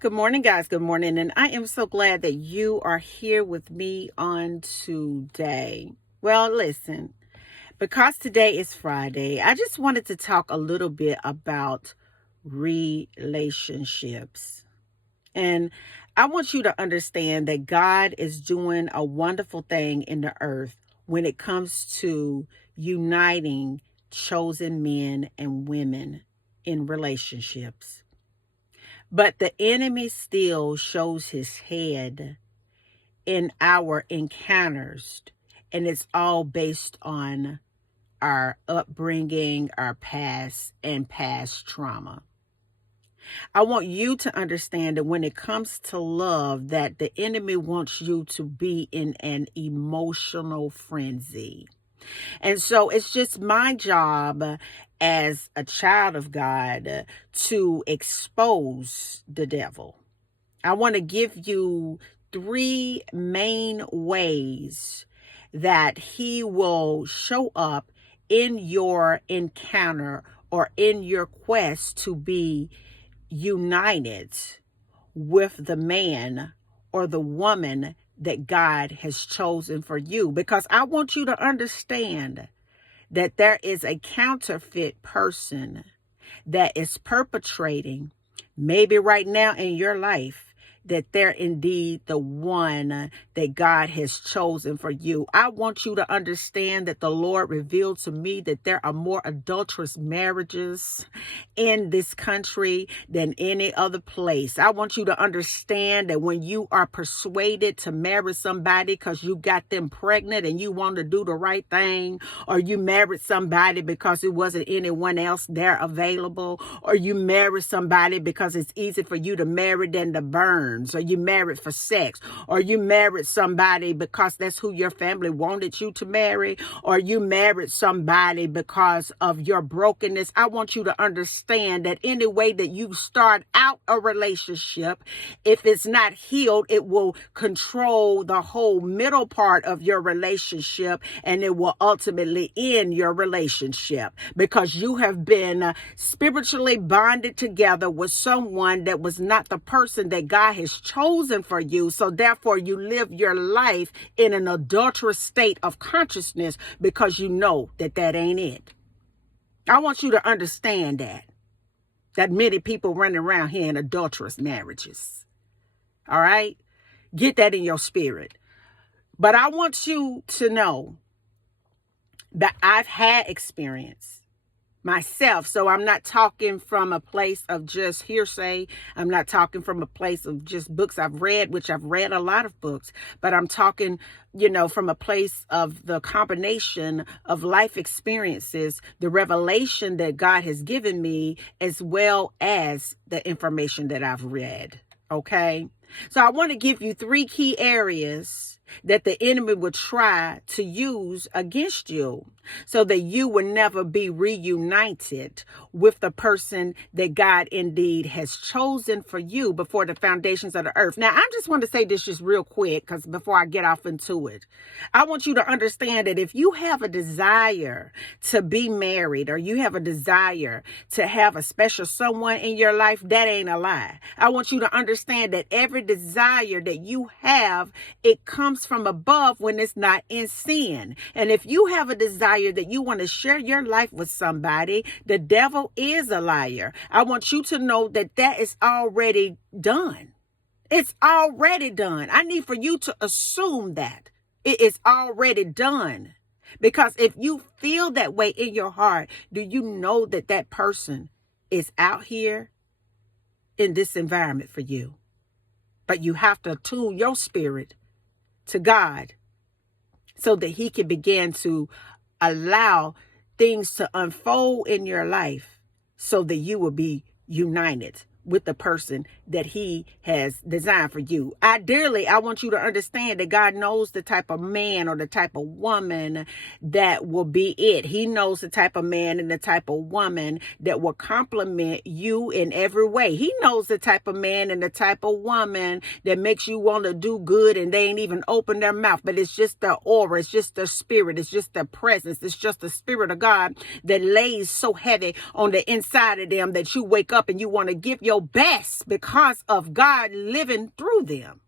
Good morning, guys. Good morning. And I am so glad that you are here with me on today. Well, listen, because today is Friday, I just wanted to talk a little bit about relationships. And I want you to understand that God is doing a wonderful thing in the earth when it comes to uniting chosen men and women in relationships. But the enemy still shows his head in our encounters, and it's all based on our upbringing, our past, and past trauma. I want you to understand that when it comes to love, that the enemy wants you to be in an emotional frenzy. And so it's just my job as a child of God to expose the devil. I want to give you three main ways that he will show up in your encounter or in your quest to be united with the man or the woman that God has chosen for you. Because I want you to understand that there is a counterfeit person that is perpetrating, maybe right now in your life, that they're indeed the one that God has chosen for you. I want you to understand that the Lord revealed to me that there are more adulterous marriages in this country than any other place. I want you to understand that when you are persuaded to marry somebody because you got them pregnant and you want to do the right thing, or you married somebody because it wasn't anyone else there available, or you married somebody because it's easy for you to marry than to burn, or you married for sex, or you married somebody because that's who your family wanted you to marry, or you married somebody because of your brokenness. I want you to understand that any way that you start out a relationship, if it's not healed, it will control the whole middle part of your relationship, and it will ultimately end your relationship because you have been spiritually bonded together with someone that was not the person that God has chosen for you. So therefore you live your life in an adulterous state of consciousness because you know that that ain't it. I want you to understand that many people running around here in adulterous marriages. All right? Get that in your spirit. But I want you to know that I've had experience myself. So I'm not talking from a place of just hearsay. I'm not talking from a place of just books I've read, which I've read a lot of books, but I'm talking, from a place of the combination of life experiences, the revelation that God has given me, as well as the information that I've read. Okay. So I want to give you three key areas that the enemy would try to use against you so that you will never be reunited with the person that God indeed has chosen for you before the foundations of the earth. Now, I just want to say this just real quick, because before I get off into it, I want you to understand that if you have a desire to be married, or you have a desire to have a special someone in your life, that ain't a lie. I want you to understand that every desire that you have, it comes from above when it's not in sin. And if you have a desire that you want to share your life with somebody, the devil is a liar. I want you to know that that is already done. It's already done. I need for you to assume that it is already done. Because if you feel that way in your heart, do you know that that person is out here in this environment for you? But you have to tune your spirit to God so that he can begin to allow things to unfold in your life so that you will be united with the person that he has designed for you. Ideally, I want you to understand that God knows the type of man or the type of woman that will be it. He knows the type of man and the type of woman that will complement you in every way. He knows the type of man and the type of woman that makes you want to do good and they ain't even open their mouth, but it's just the aura, it's just the spirit, it's just the presence, it's just the spirit of God that lays so heavy on the inside of them that you wake up and you want to give your your best because of God living through them.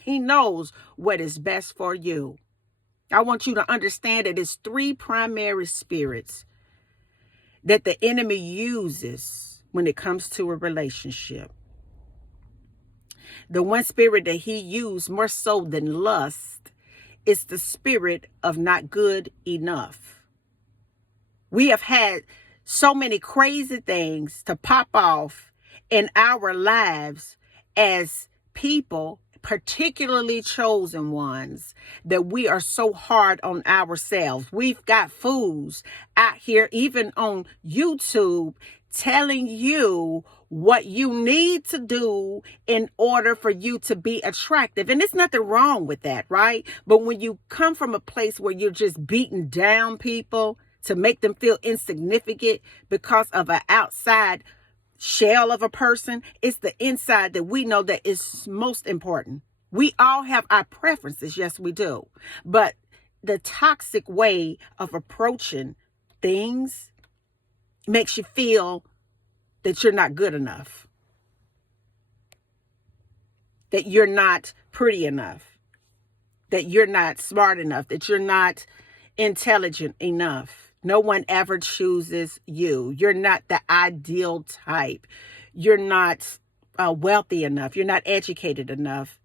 He knows what is best for you. I want you to understand that it's three primary spirits that the enemy uses when it comes to a relationship. The one spirit that he used more so than lust is the spirit of not good enough. We have had so many crazy things to pop off in our lives as people, particularly chosen ones, that we are so hard on ourselves. We've got fools out here, even on YouTube, telling you what you need to do in order for you to be attractive. And there's nothing wrong with that, right? But when you come from a place where you're just beating down people to make them feel insignificant because of an outside shell of a person, it's the inside that we know that is most important. We all have our preferences. Yes, we do. But the toxic way of approaching things makes you feel that you're not good enough, that you're not pretty enough, that you're not smart enough, that you're not intelligent enough. No one ever chooses you. You're not the ideal type. You're not wealthy enough. You're not educated enough.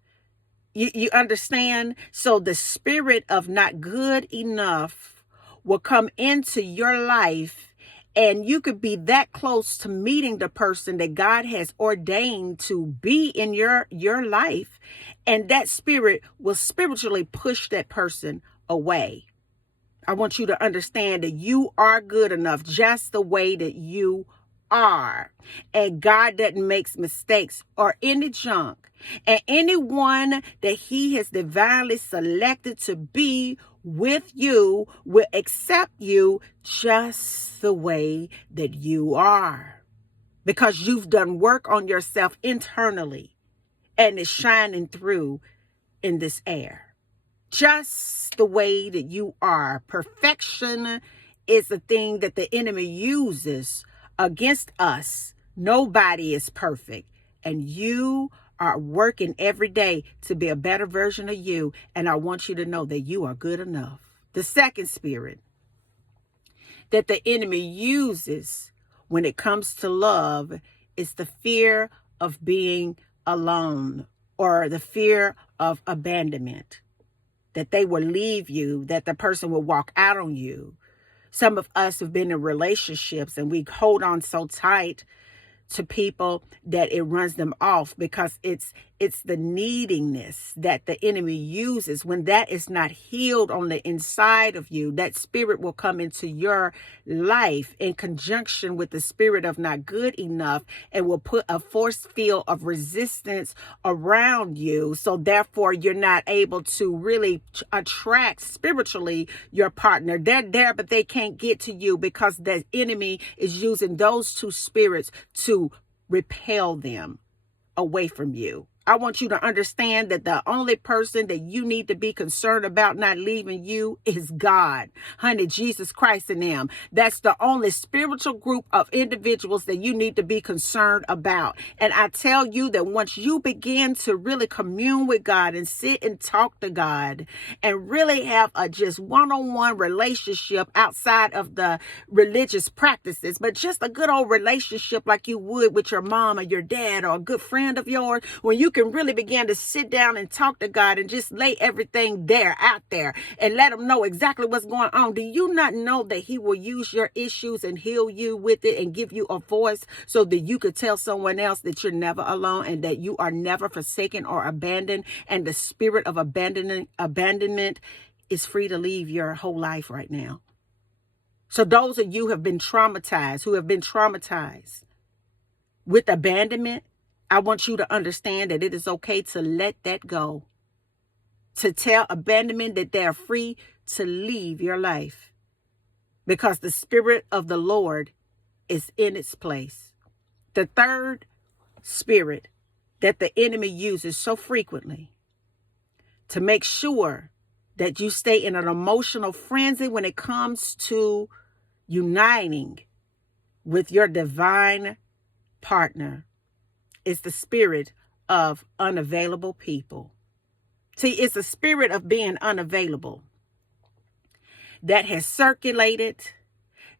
You understand? So the spirit of not good enough will come into your life, and you could be that close to meeting the person that God has ordained to be in your life, and that spirit will spiritually push that person away. I want you to understand that you are good enough just the way that you are. And God doesn't make mistakes or any junk. And anyone that he has divinely selected to be with you will accept you just the way that you are. Because you've done work on yourself internally and it's shining through in this air. Just the way that you are. Perfection is the thing that the enemy uses against us. Nobody is perfect. And you are working every day to be a better version of you. And I want you to know that you are good enough. The second spirit that the enemy uses when it comes to love is the fear of being alone, or the fear of abandonment. That they will leave you, that the person will walk out on you. Some of us have been in relationships and we hold on so tight to people that it runs them off, because it's the neediness that the enemy uses. When that is not healed on the inside of you, that spirit will come into your life in conjunction with the spirit of not good enough, and will put a force field of resistance around you. So therefore you're not able to really attract spiritually your partner. They're there, but they can't get to you because the enemy is using those two spirits to repel them away from you. I want you to understand that the only person that you need to be concerned about not leaving you is God. Honey, Jesus Christ and them. That's the only spiritual group of individuals that you need to be concerned about. And I tell you that once you begin to really commune with God and sit and talk to God and really have a just one-on-one relationship outside of the religious practices, but just a good old relationship like you would with your mom or your dad or a good friend of yours, when you can really begin to sit down and talk to God and just lay everything out there and let him know exactly what's going on. Do you not know that he will use your issues and heal you with it and give you a voice so that you could tell someone else that you're never alone and that you are never forsaken or abandoned, and the spirit of abandonment is free to leave your whole life right now. So those of you who have been traumatized with abandonment, I want you to understand that it is okay to let that go. To tell abandonment that they are free to leave your life, because the spirit of the Lord is in its place. The third spirit that the enemy uses so frequently to make sure that you stay in an emotional frenzy when it comes to uniting with your divine partner is the spirit of unavailable people. See, it's a spirit of being unavailable that has circulated,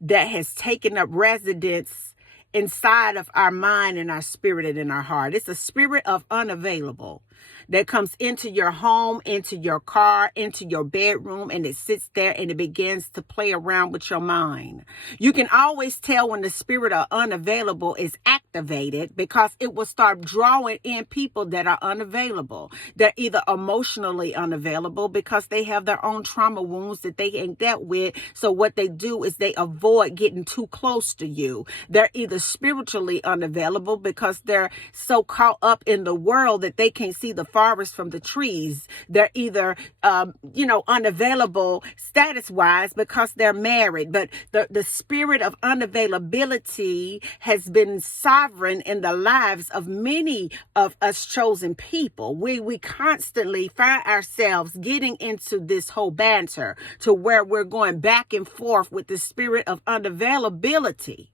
that has taken up residence inside of our mind and our spirit and in our heart. It's a spirit of unavailable that comes into your home, into your car, into your bedroom, and it sits there and it begins to play around with your mind. You can always tell when the spirit of unavailable is activated because it will start drawing in people that are unavailable. They're either emotionally unavailable because they have their own trauma wounds that they ain't dealt with. So what they do is they avoid getting too close to you. They're either spiritually unavailable because they're so caught up in the world that they can't see the forest from the trees. They're either, unavailable status-wise because they're married. But the spirit of unavailability has been sovereign in the lives of many of us chosen people. We constantly find ourselves getting into this whole banter to where we're going back and forth with the spirit of unavailability.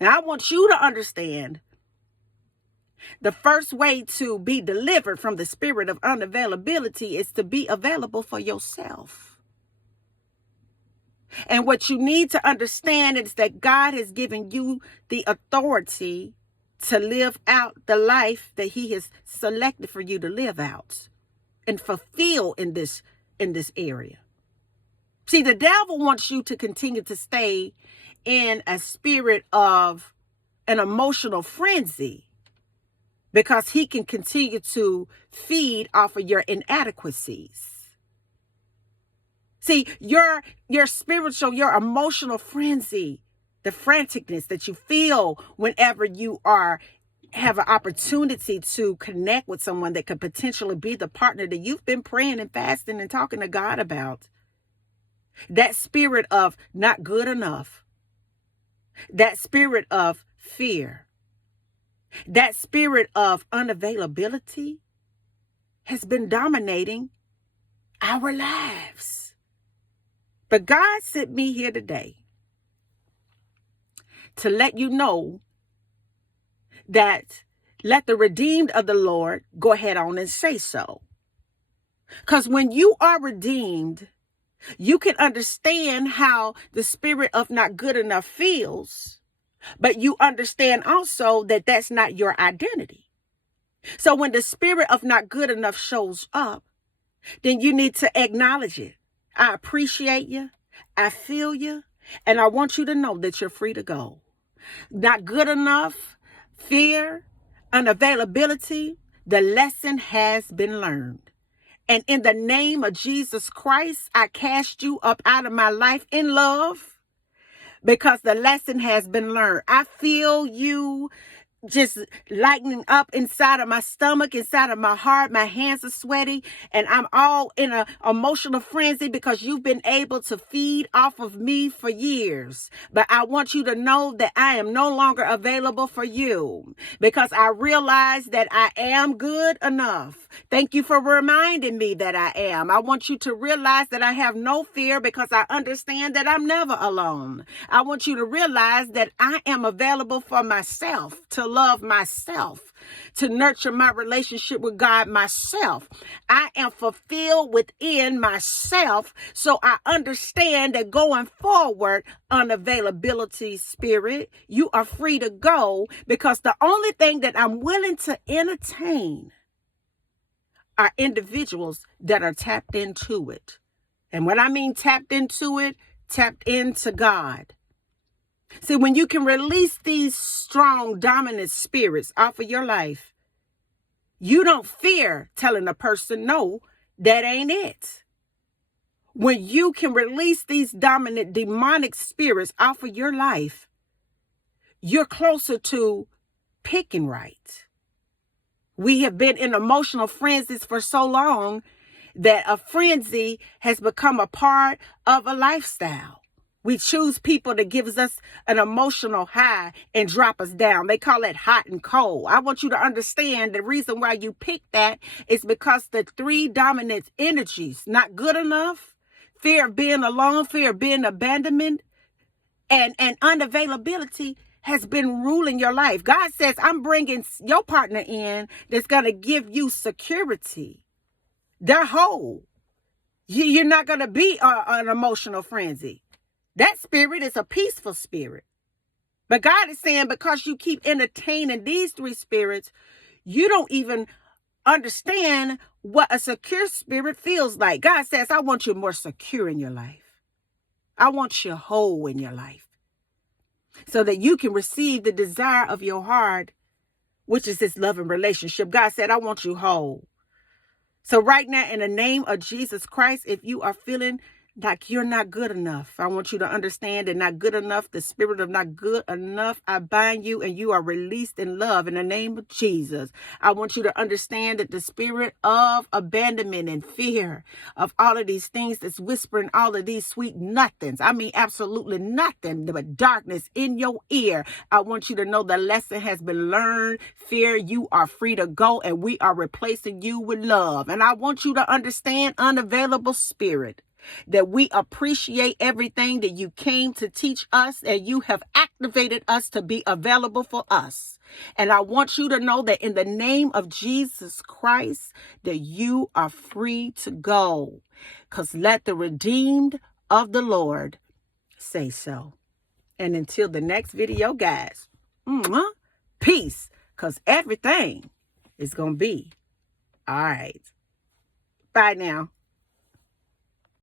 Now, I want you to understand the first way to be delivered from the spirit of unavailability is to be available for yourself. And what you need to understand is that God has given you the authority to live out the life that he has selected for you to live out and fulfill in this area. See, the devil wants you to continue to stay in a spirit of an emotional frenzy because he can continue to feed off of your inadequacies. See, your spiritual, your emotional frenzy, the franticness that you feel whenever you have an opportunity to connect with someone that could potentially be the partner that you've been praying and fasting and talking to God about. That spirit of not good enough. That spirit of fear. That spirit of unavailability has been dominating our lives. But God sent me here today to let you know that let the redeemed of the Lord go ahead on and say so. Because when you are redeemed, you can understand how the spirit of not good enough feels, but you understand also that that's not your identity. So when the spirit of not good enough shows up, then you need to acknowledge it. I appreciate you. I feel you. And I want you to know that you're free to go. Not good enough, fear, unavailability, the lesson has been learned. And in the name of Jesus Christ, I cast you up out of my life in love because the lesson has been learned. I feel you just lightening up inside of my stomach, inside of my heart. My hands are sweaty and I'm all in an emotional frenzy because you've been able to feed off of me for years. But I want you to know that I am no longer available for you because I realize that I am good enough. Thank you for reminding me that I am. I want you to realize that I have no fear because I understand that I'm never alone. I want you to realize that I am available for myself, to love myself, to nurture my relationship with God myself. I am fulfilled within myself, so I understand that going forward, unavailability spirit, you are free to go because the only thing that I'm willing to entertain are individuals that are tapped into it. And when I mean tapped into it, tapped into God. See, when you can release these strong, dominant spirits off of your life, you don't fear telling a person, no, that ain't it. When you can release these dominant, demonic spirits off of your life, you're closer to picking right. We have been in emotional frenzies for so long that a frenzy has become a part of a lifestyle. We choose people that gives us an emotional high and drop us down. They call it hot and cold. I want you to understand the reason why you pick that is because the three dominant energies, not good enough, fear of being alone, fear of being abandonment, and unavailability has been ruling your life. God says, I'm bringing your partner in that's going to give you security. They're whole. You're not going to be an emotional frenzy. That spirit is a peaceful spirit. But God is saying, because you keep entertaining these three spirits, you don't even understand what a secure spirit feels like. God says, I want you more secure in your life. I want you whole in your life, so that you can receive the desire of your heart, which is this loving relationship. God said, I want you whole. So right now, in the name of Jesus Christ, if you are feeling like you're not good enough, I want you to understand that not good enough, the spirit of not good enough, I bind you and you are released in love in the name of Jesus. I want you to understand that the spirit of abandonment and fear of all of these things that's whispering all of these sweet nothings, I mean absolutely nothing but darkness in your ear, I want you to know the lesson has been learned. Fear, you are free to go, and we are replacing you with love. And I want you to understand, unavailable spirit, that we appreciate everything that you came to teach us, and you have activated us to be available for us. And I want you to know that in the name of Jesus Christ, that you are free to go. Because let the redeemed of the Lord say so. And until the next video, guys, peace. Because everything is going to be all right. Bye now.